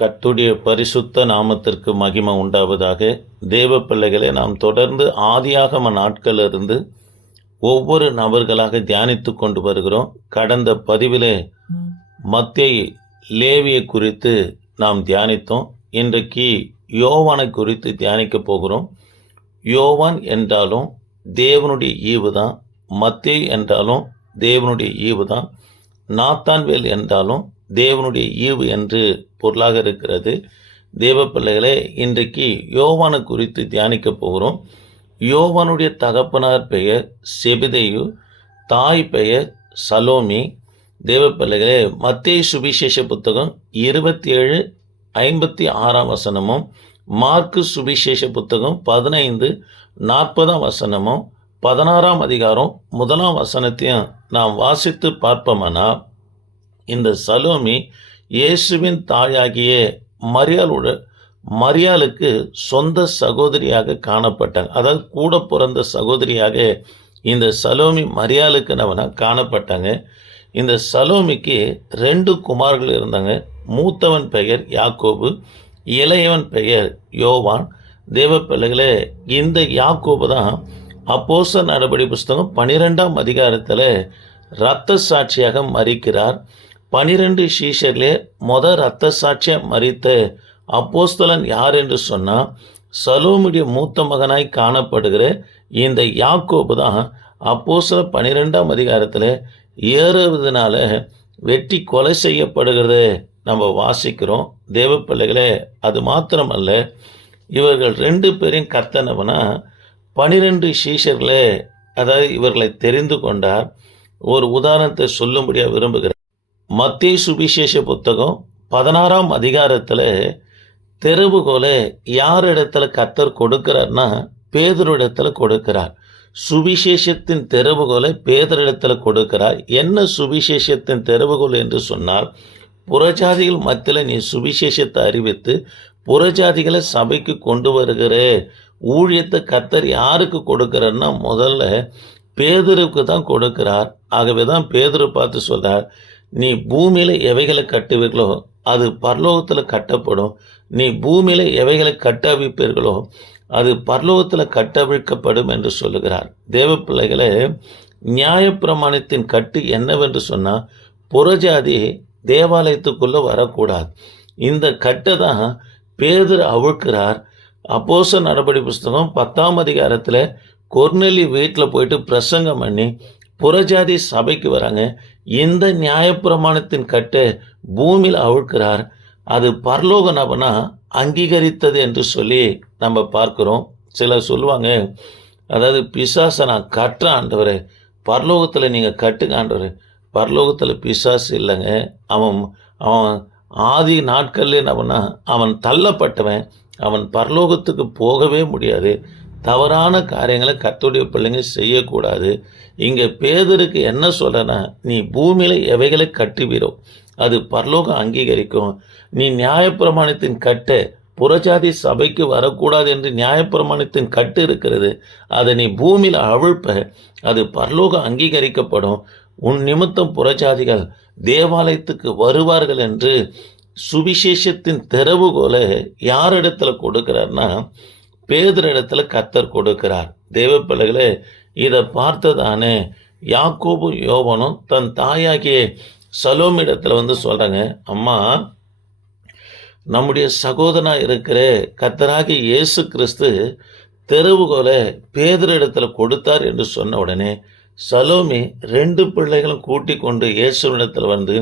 கர்த்துடைய பரிசுத்த நாமத்திற்கு மகிமை உண்டாவதாக தேவ பிள்ளைகளை நாம் தொடர்ந்து ஆதியாகம நாட்களிலிருந்து ஒவ்வொரு நபர்களாக தியானித்து கொண்டு வருகிறோம். கடந்த பதிவிலே மத்திய லேவியை குறித்து நாம் தியானித்தோம். இன்றைக்கு யோவானை குறித்து தியானிக்க போகிறோம். யோவான் என்றாலும் தேவனுடைய ஈவு தான். மத்திய என்றாலும் தேவனுடைய ஈவு தான். நாத்தான்வேல் என்றாலும் தேவனுடைய ஈவு என்று பொருளாக இருக்கிறது. தேவ பிள்ளைகளே இன்றைக்கு யோவானை குறித்து தியானிக்க போகிறோம். யோவானுடைய தகப்பனார் பெயர் செபிதையு தாய் பெயர் சலோமி. தேவ பிள்ளைகளே மத்திய சுவிசேஷ புத்தகம் இருபத்தி ஏழு ஐம்பத்தி ஆறாம் வசனமும் மார்க்கு சுவிசேஷ புத்தகம் பதினைந்து நாற்பதாம் வசனமும் பதினாறாம் அதிகாரம் முதலாம் வசனத்தையும் நாம் வாசித்து பார்ப்போமானா இந்த சலோமி இயேசுவின் தாயாகிய மரியாளோட மரியாளுக்கு சொந்த சகோதரியாக காணப்பட்டாங்க அதாவது கூட பிறந்த சகோதரியாக இந்த சலோமி மரியாளுக்கு நம்ம காணப்பட்டாங்க. இந்த சலோமிக்கு ரெண்டு குமார்கள் இருந்தாங்க. மூத்தவன் பெயர் யாக்கோபு இளையவன் பெயர் யோவான். தேவ பிள்ளைகளே இந்த யாக்கோபு தான் அப்போச நடபடி புஸ்தகம் பனிரெண்டாம் அதிகாரத்தில் இரத்த சாட்சியாக மறிக்கிறார் பனிரெண்டு சீஷர்லே மொத இரத்த சாட்சியை மறித்த அப்போஸ்தலன் யார் என்று சொன்னால் சலோமுடைய மூத்த மகனாய் காணப்படுகிற இந்த யாக்கோபு தான் அப்போஸ்தல பனிரெண்டாம் அதிகாரத்தில் ஏறுவதனால வெட்டி கொலை செய்யப்படுகிறது நம்ம வாசிக்கிறோம். தேவ பிள்ளைகளே அது மாத்திரமல்ல இவர்கள் ரெண்டு பேரையும் கத்தனவனா பனிரெண்டு சீஷர்களே அதாவது இவர்களை தெரிந்து கொண்டார். ஒரு உதாரணத்தை சொல்லும்படியாக விரும்புகிறேன். மத்திய சுவிசேஷ புத்தகம் பதினாறாம் அதிகாரத்தில் தெருவுகோலை யார் இடத்துல கத்தர் கொடுக்கிறார்னா பேதரிடத்துல கொடுக்கிறார். சுவிசேஷத்தின் தெருவுகோலை பேதரிடத்தில் கொடுக்கிறார். என்ன சுவிசேஷத்தின் தெருவுகோல் என்று சொன்னால் புறஜாதிகள் மத்தியில் நீ சுவிசேஷத்தை அறிவித்து புறஜாதிகளை சபைக்கு கொண்டு வருகிற ஊழியத்தை கத்தர் யாருக்கு கொடுக்கிறார்னா முதல்ல பேதருக்கு தான் கொடுக்கிறார். ஆகவே தான் பேதரு பார்த்து சொல்கிறார் நீ பூமியில் எவைகளை கட்டுவீர்களோ அது பரலோகத்தில் கட்டப்படும். நீ பூமியில் எவைகளை கட்டவிப்பீர்களோ அது பரலோகத்தில் கட்டவிழ்க்கப்படும் என்று சொல்லுகிறார். தேவ பிள்ளைகளே நியாயப்பிரமாணத்தின் கட்டு என்னவென்று சொன்னால் புறஜாதி தேவாலயத்துக்குள்ளே வரக்கூடாது. இந்த கட்டை தான் பேதர் அவிழ்க்கிறார். அப்போச நடபடி புஸ்தகம் பத்தாம் அதிகாரத்தில் கொர்நெலி வீட்டில் போயிட்டு பிரசங்கம் பண்ணி புறஜாதி சபைக்கு வராங்க. இந்த நியாயப்பிரமாணத்தின் கட்டை பூமியில் அவிழ்க்கிறார் அது பரலோக நபனா அங்கீகரித்தது என்று சொல்லி நம்ம பார்க்குறோம். சிலர் சொல்லுவாங்க அதாவது பிசாசை நான் கட்டுறேன் ஆண்டவர் பரலோகத்தில் நீங்கள் கட்டுங்க ஆண்டவர். பரலோகத்தில் பிசாசு இல்லைங்க. அவன் அவன் ஆதி நாட்கள்ல நம்மனா அவன் தள்ளப்பட்டவன். அவன் பரலோகத்துக்கு போகவே முடியாது. தவறான காரியங்களை கத்துடைய பிள்ளைங்க செய்யக்கூடாது. இங்கே பேதருக்கு என்ன சொல்கிறேன்னா நீ பூமியில் எவைகளை கட்டுவீரோ அது பரலோகம் அங்கீகரிக்கும். நீ நியாயப்பிரமாணத்தின் கட்டை புறஜாதி சபைக்கு வரக்கூடாது என்று நியாயப்பிரமாணத்தின் கட்டு இருக்கிறது. அதை நீ பூமியில் அவிழ்ப்ப அது பரலோகம் அங்கீகரிக்கப்படும். உன் நிமித்தம் புறஜாதிகள் தேவாலயத்துக்கு வருவார்கள் என்று சுவிசேஷத்தின் திறவுகோலை யாரிடத்துல கொடுக்கிறார்னா பேதரிடத்துல கத்தர் கொடுக்கிறார். தேவப்பிள்ளைகளே இதை பார்த்ததானே யாக்கோபு யோவனும் தன் தாயாகிய சலோமிடத்தில் வந்து சொல்கிறாங்க அம்மா நம்முடைய சகோதரனாக இருக்கிற கத்தராகி இயேசு கிறிஸ்து தெருவுகோலை பேதரிடத்தில் கொடுத்தார் என்று சொன்ன உடனே சலோமி ரெண்டு பிள்ளைகளும் கூட்டி கொண்டு இயேசுவிடத்தில் வந்து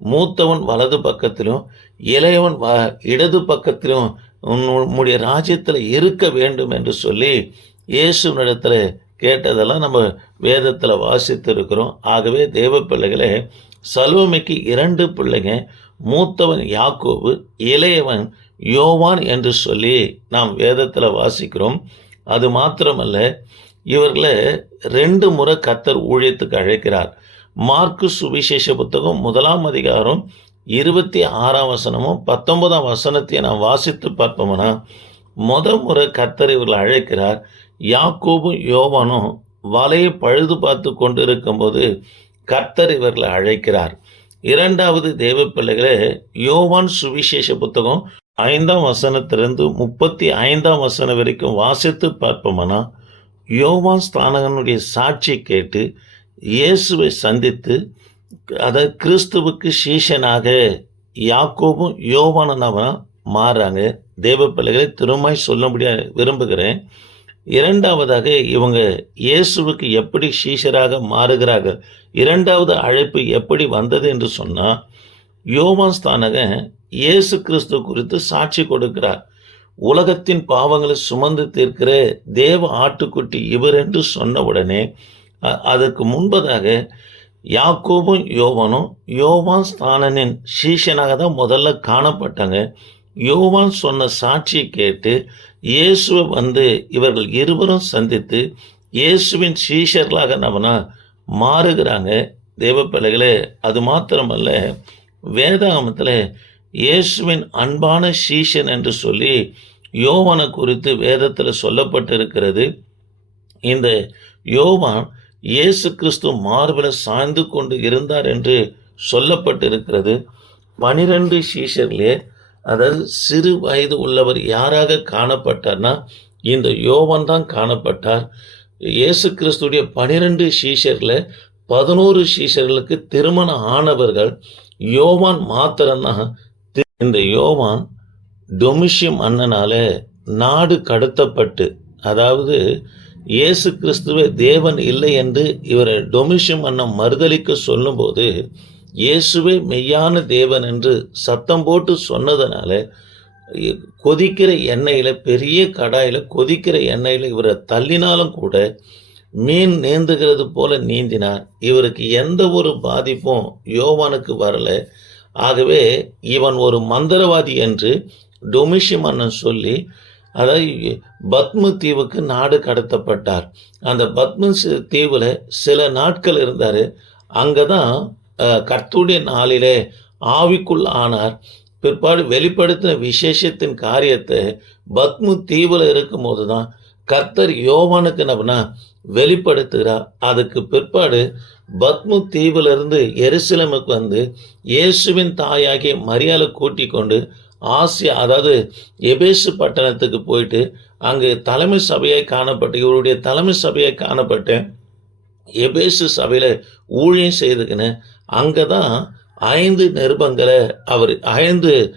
மூத்தவன் வலது பக்கத்திலும் இளையவன் வ இடது பக்கத்திலும் உன்னுடைய ராஜ்யத்தில் இருக்க வேண்டும் என்று சொல்லி இயேசுவினிடத்தில் கேட்டதெல்லாம் நம்ம வேதத்தில் வாசித்து இருக்கிறோம் ஆகவே தேவ பிள்ளைகளே சலோமிக்கு இரண்டு பிள்ளைங்க மூத்தவன் யாக்கோவு இளையவன் யோவான் என்று சொல்லி நாம் வேதத்தில் வாசிக்கிறோம். அது மாத்திரமல்ல இவர்களை ரெண்டு முறை கத்தர் ஊழியத்துக்கு அழைக்கிறார். மார்க்கு சுவிசேஷ புத்தகம் முதலாம் அதிகாரம் இருபத்தி ஆறாம் வசனமும் பத்தொன்பதாம் வசனத்தையும் நான் வாசித்து பார்ப்போம்னா முத முறை கத்தர் இவர்களை அழைக்கிறார். யாக்கோபும் யோவானும் வலையை பழுது பார்த்து கொண்டு இருக்கும்போது கர்த்தர் இவர்களை அழைக்கிறார். இரண்டாவது தேவ பிள்ளைகளே யோவான் சுவிசேஷ புத்தகம் ஐந்தாம் வசனத்திலிருந்து முப்பத்தி ஐந்தாம் வசனம் வரைக்கும் வாசித்து பார்ப்போம்னா யோவான் ஸ்தானகனுடைய சாட்சி கேட்டு இயேசுவை சந்தித்து அதை கிறிஸ்துவுக்கு சீஷனாக யாக்கோபும் யோவானவனா மாறுறாங்க. தேவ பிள்ளைகளை திருமாய் சொல்லும்படியா விரும்புகிறேன். இரண்டாவதாக இவங்க இயேசுவுக்கு எப்படி சீஷராக மாறுகிறார்கள்? இரண்டாவது அழைப்பு எப்படி வந்தது என்று சொன்னால் யோவான் ஸ்தானக இயேசு கிறிஸ்து குறித்து சாட்சி கொடுக்கிறார். உலகத்தின் பாவங்களை சுமந்து தீர்க்கிற தேவ ஆட்டுக்குட்டி இவர் என்று சொன்ன உடனே அதற்கு முன்பதாக யாக்கோபும் யோவானும் யோவான் ஸ்தானனின் சீஷனாக தான் முதல்ல காணப்பட்டாங்க. யோவான் சொன்ன சாட்சியை கேட்டு இயேசுவை வந்து இவர்கள் இருவரும் சந்தித்து இயேசுவின் சீஷர்களாக நம்மனா மாறுகிறாங்க. தேவ பிள்ளைகளே அது மாத்திரமல்ல வேதாகமத்தில் இயேசுவின் அன்பான சீஷன் என்று சொல்லி யோவானை குறித்து வேதத்தில் சொல்லப்பட்டிருக்கிறது. இந்த யோவான் இயேசு கிறிஸ்து மார்பில் சாய்ந்து கொண்டு இருந்தார் என்று சொல்லப்பட்டிருக்கிறது. பனிரெண்டு சீஷர்களே அதாவது சிறு வயது உள்ளவர் யாராக காணப்பட்டார்னா இந்த யோவன் தான் காணப்பட்டார். இயேசு கிறிஸ்துடைய பனிரெண்டு சீஷர்ல பதினோரு சீஷர்களுக்கு திருமணம் ஆனவர்கள் யோவான் மாத்திரம்தான். தி- இந்த யோவான் டொமிஷியம் அண்ணனால நாடு கடத்தப்பட்டு அதாவது இயேசு கிறிஸ்துவே தேவன் இல்லை என்று இவரை டொமிஷம் அண்ணன் மறுதளிக்க சொல்லும்போது இயேசுவே மெய்யான தேவன் என்று சத்தம் போட்டு சொன்னதுனால கொதிக்கிற எண்ணெயில் பெரிய கடாயில் கொதிக்கிற எண்ணெயில் இவரை தள்ளினாலும் கூட மீன் நீந்துகிறது போல நீந்தினார். இவருக்கு எந்த ஒரு பாதிப்பும் யோவானுக்கு வரல. ஆகவே இவன் ஒரு மந்திரவாதி என்று டொமிஷி மன்னன் சொல்லி அதாவது பத்ம தீவுக்கு நாடு கடத்தப்பட்டார். அந்த பத்ம தீவில் சில நாட்கள் இருந்தார். அங்கே தான் கர்த்துடைய நாளிலே ஆவிக்குள் ஆனார். பிற்பாடு வெளிப்படுத்தின விசேஷத்தின் காரியத்தை பத்மு தீவில் இருக்கும்போது தான் கர்த்தர் யோவானுக்கு நபனா வெளிப்படுத்துகிறார். அதுக்கு பிற்பாடு பத்மு தீவிலிருந்து எருசலமுக்கு வந்து இயேசுவின் தாயாகிய மரியாதை கூட்டி கொண்டு ஆசியா அதாவது எபேசு பட்டணத்துக்கு போயிட்டு அங்கு தலைமை சபையை காணப்பட்டு இவருடைய தலைமை சபையை காணப்பட்டு எபேசு சபையில் ஊழியம் செய்துக்கின்னு அங்கே தான் ஐந்து நிருபங்களை அவர் ஐந்து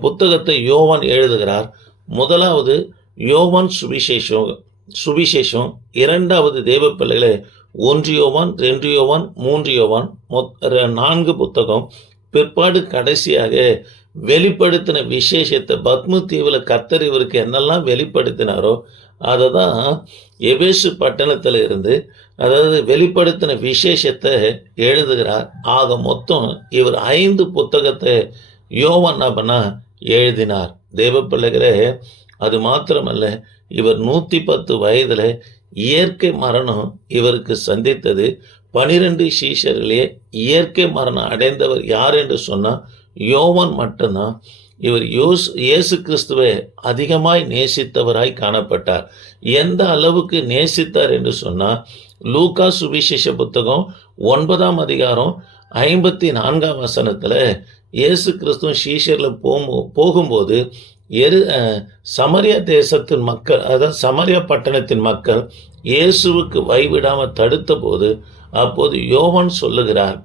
புத்தகத்தை யோவான் எழுதுகிறார். முதலாவது யோவான் சுவிசேஷம் சுவிசேஷம் இரண்டாவது தேவ பிள்ளைகளை ஒன்று யோவான் ரெண்டு யோவான் மூன்று யோவான் மொத் நான்கு புத்தகம் பிற்பாடு கடைசியாக வெளிப்படுத்தின விசேஷத்தை பத்மு தீவில் இவருக்கு என்னெல்லாம் வெளிப்படுத்தினாரோ அதை தான் எபேசு பட்டணத்தில் இருந்து அதாவது வெளிப்படுத்தின விசேஷத்தை எழுதுகிறார். ஆக மொத்தம் இவர் ஐந்து புத்தகத்தை யோவன் அப்பனா எழுதினார். தேவ பிள்ளைகளே அது மாத்திரமல்ல இவர் நூற்றி பத்து வயதில் இயற்கை மரணம் இவருக்கு சந்தித்தது. பனிரெண்டு சீஷர்களே இயற்கை மரணம் அடைந்தவர் யார் என்று சொன்னால் யோவான் மட்டும்தான் இவர் யோஸ் இயேசு கிறிஸ்துவை அதிகமாய் நேசித்தவராய் காணப்பட்டார். எந்த அளவுக்கு நேசித்தார் என்று சொன்னால் லூகா சுவிசேஷ புத்தகம் ஒன்பதாம் அதிகாரம் ஐம்பத்தி நான்காம் வசனத்தில் இயேசு கிறிஸ்துவ ஷீஷரில் போகும் போகும்போது எரு சமரிய சமரியா தேசத்தின் மக்கள் அதாவது சமரியா பட்டணத்தின் மக்கள் இயேசுவுக்கு வைவிடாமல் தடுத்த போது அப்போது யோவான் சொல்லுகிறார்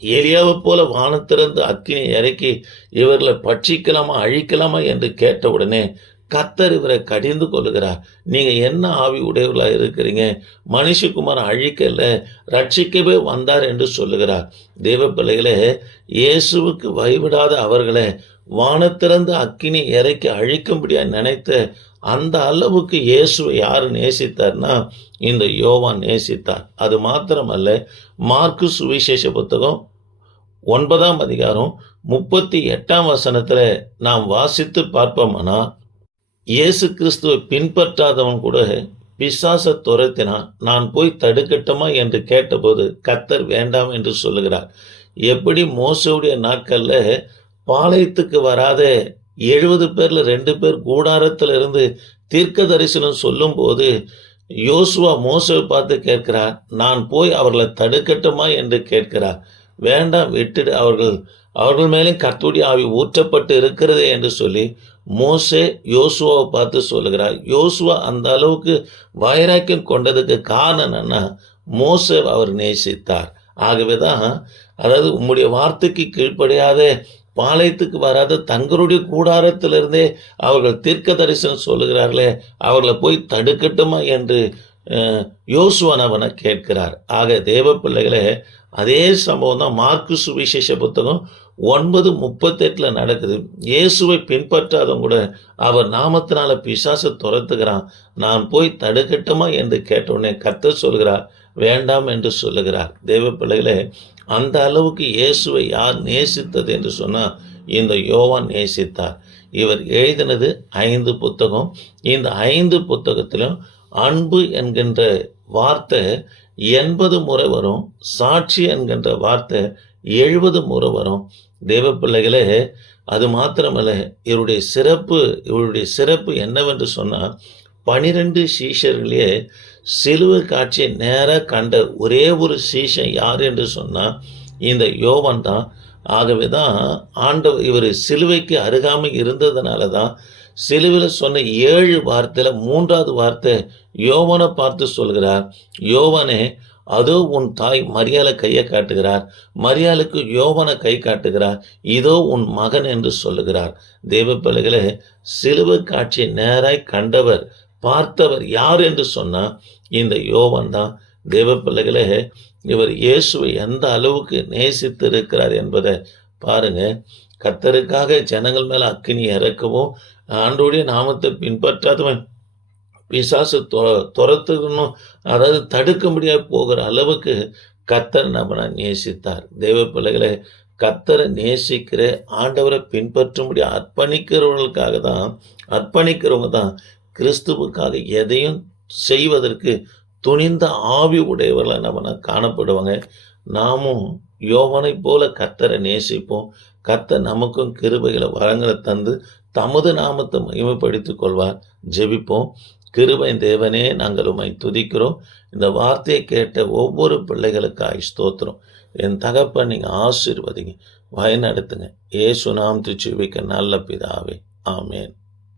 ஏலியாவைப் போல வானத்திறந்து அக்கினி இறக்கி இவர்களை பட்சிக்கலாமா அழிக்கலாமா என்று கேட்ட உடனே கத்தர் இவரை கடிந்து கொள்ளுகிறார். நீங்கள் என்ன ஆவி உடையவர்களாக இருக்கிறீங்க? மனுஷகுமார் அழிக்கல ரட்சிக்கவே வந்தார் என்று சொல்லுகிறார். தெய்வ பிள்ளைகளே இயேசுவுக்கு வழிவிடாத அவர்களை வானத்திறந்து அக்கினி இறக்கி அழிக்கும்படியா நினைத்த அந்த அளவுக்கு இயேசுவை யார் நேசித்தார்னா இந்த யோவான் நேசித்தார். அது மாத்திரமல்ல மார்க்கு சுவிசேஷ புத்தகம் ஒன்பதாம் அதிகாரம் முப்பத்தி எட்டாம் வசனத்தில் நாம் வாசித்து பார்ப்போம்னா இயேசு கிறிஸ்துவை பின்பற்றாதவன் கூட பிசாச துரத்தினான் நான் போய் தடுக்கட்டுமா என்று கேட்டபோது கத்தர் வேண்டாம் என்று சொல்லுகிறார். எப்படி மோசவுடைய நாட்களில் பாளையத்துக்கு வராத எழுபது பேரில் ரெண்டு பேர் கூடாரத்தில் இருந்து தீர்க்க தரிசனம் சொல்லும்போது யோசுவா மோசவை பார்த்து கேட்கிறார் நான் போய் அவர்களை தடுக்கட்டுமா? என்று கேட்கிறார். வேண்டாம் விட்டுடு. அவர்கள் அவர்கள் மேலும் கத்துடி ஆவி ஊற்றப்பட்டு இருக்கிறது என்று சொல்லி மோசே யோசுவாவை பார்த்து சொல்லுகிறார். யோசுவா அந்த அளவுக்கு வைராக்கியம் கொண்டதுக்கு காரணம் என்னன்னா மோசே அவர் நேசித்தார். ஆகவே தான் அதாவது உம்முடைய வார்த்தைக்கு கீழ்ப்படியாத பாளையத்துக்கு வராத தங்களுடைய கூடாரத்திலிருந்தே அவர்கள் தீர்க்க தரிசனம் சொல்லுகிறார்களே அவர்களை போய் தடுக்கட்டுமா என்று யோசுவனவனை யோசுவன் அவனை கேட்கிறார். ஆக தேவ பிள்ளைகளே அதே சம்பவம் தான் மார்க்கு சுவிசேஷ புத்தகம் ஒன்பது முப்பத்தெட்டில் நடக்குது. இயேசுவை பின்பற்றாதவங்க கூட அவர் நாமத்தினால பிசாசை துரத்துகிறான். நான் போய் தடுக்கட்டுமா என்று கேட்டவுடனே கத்த சொல்கிறார் வேண்டாம் என்று சொல்லுகிறார். தேவ பிள்ளைகளே அந்த அளவுக்கு இயேசுவை யார் நேசித்தது என்று சொன்னால் இந்த யோவான் நேசித்தார். இவர் எழுதினது ஐந்து புத்தகம். இந்த ஐந்து புத்தகத்திலும் அன்பு என்கின்ற வார்த்தை எண்பது முறை வரும் சாட்சி என்கின்ற வார்த்தை எழுபது முறை வரும். தேவப்பிள்ளைகளே அது மாத்திரமல்ல இவருடைய சிறப்பு இவருடைய சிறப்பு என்னவென்று சொன்னால் பனிரெண்டு சீஷர்களே சிலுவை காட்சியை நேராக கண்ட ஒரே ஒரு சீஷன் யார் என்று சொன்னால் இந்த யோவன் தான். ஆகவே தான் ஆண்டவர் இவர் சிலுவைக்கு அருகாமல் இருந்ததுனால தான் சிலுவையில் சொன்ன ஏழு வார்த்தையில் மூன்றாவது வார்த்தை யோவனை பார்த்து சொல்கிறார். யோவனே அதோ உன் தாய் மரியாதை கையை காட்டுகிறார். மரியாளுக்கு யோவனை கை காட்டுகிறார். இதோ உன் மகன் என்று சொல்லுகிறார். தேவ பிள்ளைகளே சிலுவை காட்சியை நேராய் கண்டவர் பார்த்தவர் யார் என்று சொன்னால் இந்த யோவன் தான். தேவ பிள்ளைகளே இவர் இயேசுவை எந்த அளவுக்கு நேசித்து இருக்கிறார் என்பதை பாருங்க. கத்தருக்காக ஜனங்கள் மேலே அக்கினி இறக்கவும். ஆண்டோடைய நாமத்தை பின்பற்றாதவன் பிசாசு தொ துரத்துக்கணும் அதாவது தடுக்க முடியாது போகிற அளவுக்கு கத்தர் நம்மளை நேசித்தார். தெய்வ பிள்ளைகளை கத்தரை நேசிக்கிற ஆண்டவரை பின்பற்றும்படி அர்ப்பணிக்கிறவர்களுக்காக தான் அர்ப்பணிக்கிறவங்க தான் கிறிஸ்துவுக்காக எதையும் செய்வதற்கு துணிந்த ஆவி உடையவர்களை நம்ம காணப்படுவாங்க. நாமும் யோவனை போல கத்தரை நேசிப்போம். கத்த நமக்கும் கிருபைகளை வரங்களை தந்து தமது நாமத்தை மகிமைப்படுத்திக் கொள்வார். ஜெபிப்போம். கிருபை தேவனே நாங்கள் உமை துதிக்கிறோம். இந்த வார்த்தையை கேட்ட ஒவ்வொரு பிள்ளைகளுக்காய் ஸ்தோத்திரம். என் தகப்பன் நீங்கள் ஆசீர்வதிங்க. வயநடத்துங்க ஏசு நாம் திருச்சி வைக்க நல்ல பிதாவே. ஆமேன்.